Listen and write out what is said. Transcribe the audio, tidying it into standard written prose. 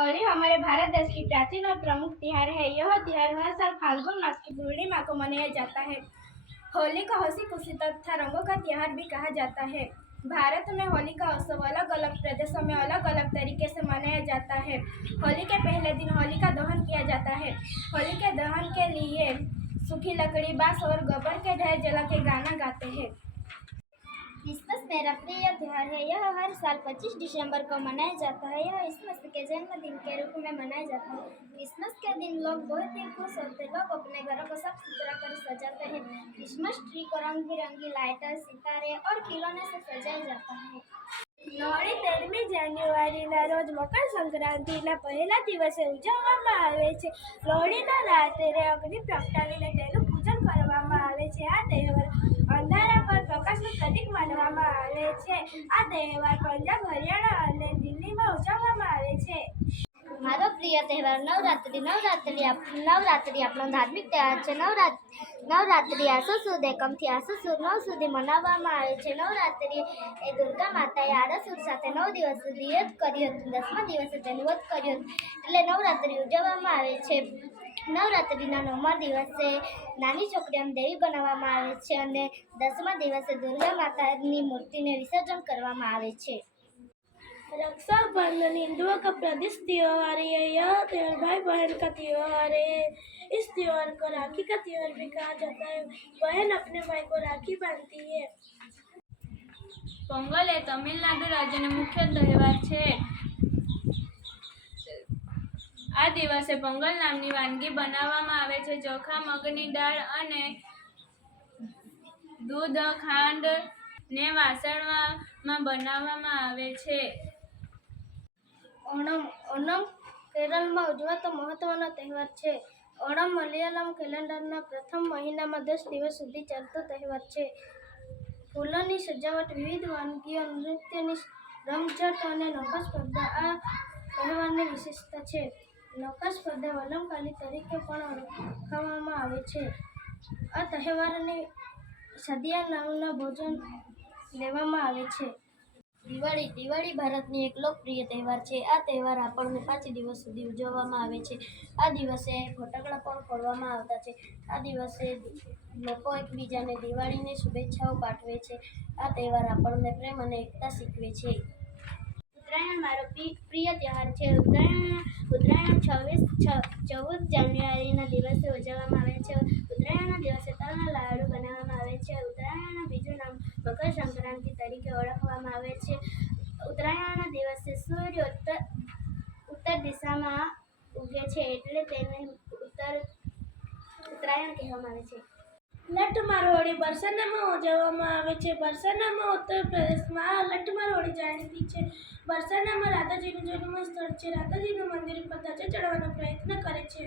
होली हमारे भारत देश की प्राचीन और प्रमुख त्योहार है। यह त्योहार हर साल फाल्गुन मास की पूर्णिमा को मनाया जाता है। होली को हंसी खुशी तथा रंगों का त्योहार भी कहा जाता है। भारत में होली का उत्सव अलग अलग प्रदेशों में अलग अलग तरीके से मनाया जाता है। होली के पहले दिन होली का दहन किया जाता है। होली के दहन के लिए सूखी लकड़ी, बांस और गोबर के ढेर जला के गाना गाते हैं। क्रिसमस मेरा प्रिय त्योहार है। यह हर साल 25 दिसंबर को मनाया जाता है। यह ईसा मसीह के जन्मदिन के रूप में मनाया जाता है। क्रिसमस के दिन लोग बहुत ही खुश होते हैं। लोग अपने घरों को साफ सुथरा कर सजाते हैं। क्रिसमस ट्री को रंग बिरंगी लाइटों, सितारे और खिलौने से सजाया जाता है। लोहड़ी 13મી જાન્યુઆરીના રોજ મકર સંક્રાંતિના પહેલા દિવસે ઉજવવામાં આવે છે। લોહડીના રાત્રે અગ્નિ પ્રગટાવીને તેનું પૂજન કરવામાં આવે છે। આ તહેવાર અંધારા પર પ્રકાશનું પ્રતીક માનવામાં આવે છે। આ તહેવાર પંજાબ, હરિયાણા અને દિલ્હીમાં ઉજવવામાં આવે છે। મારો પ્રિય તહેવાર નવરાત્રિ આપણો ધાર્મિક તહેવાર છે। નવરાત્રિ આસો સુદ એકમથી આસો સુદ 9 સુધી મનાવવામાં આવે છે। નવરાત્રિ એ દુર્ગા માતાએ આરાસુર સાથે 9 દિવસ સુધી યુદ્ધ કર્યું હતું। 10મા દિવસે તેનું વધ કર્યું હતું, એટલે નવરાત્રિ ઉજવવામાં આવે છે। નવરાત્રિના 9મા દિવસે નાની છોકરીઓને દેવી બનાવવામાં આવે છે અને 10મા દિવસે દુર્ગા માતાની મૂર્તિને વિસર્જન કરવામાં આવે છે। रक्षाबंधन हिंदुओं का प्रदेश त्योहार है। यह त्योहार भाई बहन का त्योहार है। इस त्योहार को राखी का त्योहार भी कहा जाता है। बहन अपने भाई को राखी बांधती है। पोंगल ए तमिलनाडु राज्यનો મુખ્ય તહેવાર છે। આ દિવસે પોંગલ નામની વાનગી બનાવવામાં આવે છે। ચોખા, મગની દાળ અને દૂધ, ખાંડ ને વાસણમાં બનાવવામાં આવે છે। ઓણમ કેરળમાં ઉજવાતો મહત્વનો તહેવાર છે। ઓણમ મલયાલમ કેલેન્ડરના પ્રથમ મહિનામાં 10 દિવસ સુધી ચાલતો તહેવાર છે। ફૂલોની સજાવટ, વિવિધ વાનગીઓ, નૃત્યની રમઝટ અને નૌકા સ્પર્ધા આ તહેવારની વિશેષતા છે। નૌકા સ્પર્ધા વલ્લમકાલી તરીકે પણ ઓળખવામાં આવે છે। આ તહેવારને સદિયા નામના ભોજન લેવામાં આવે છે। દિવાળી ભારતની એક લોકપ્રિય તહેવાર છે। આ તહેવાર આપણને 5 દિવસ સુધી ઉજવવામાં આવે છે। આ દિવસે ફટાકડા પણ ફોડવામાં આવતા છે। આ દિવસે લોકો એકબીજાને દિવાળીની શુભેચ્છાઓ પાઠવે છે। આ તહેવાર આપણને પ્રેમ અને એકતા શીખવે છે। ઉત્તરાયણ મારો પ્રિય તહેવાર છે। ઉત્તરાયણ 14 જાન્યુઆરીના દિવસે ઉજવવામાં આવે છે। ઉત્તરાયણના દિવસે તલના લાડુ બનાવવામાં આવે છે। ઉત્તરાયણનું બીજું નામ મકર સંક્રાંતિ તરીકે ઓળખવામાં આવે છે। ઉત્તરાયણના દિવસે સૂર્ય ઉત્તર દિશામાં ઉગે છે, એટલે તેને ઉત્તરાયણ કહેવામાં આવે છે। લઠમાર હોળી બરસાનામાં ઉજવવામાં આવે છે। બરસાનામાં ઉત્તર પ્રદેશમાં આ લઠમાર હોળી જાણીતી છે। બરસાનામાં રાધાજીનું જન્મ સ્થળ છે। રાધાજીનું મંદિર પર ધજા ચડાવવાનો પ્રયત્ન કરે છે।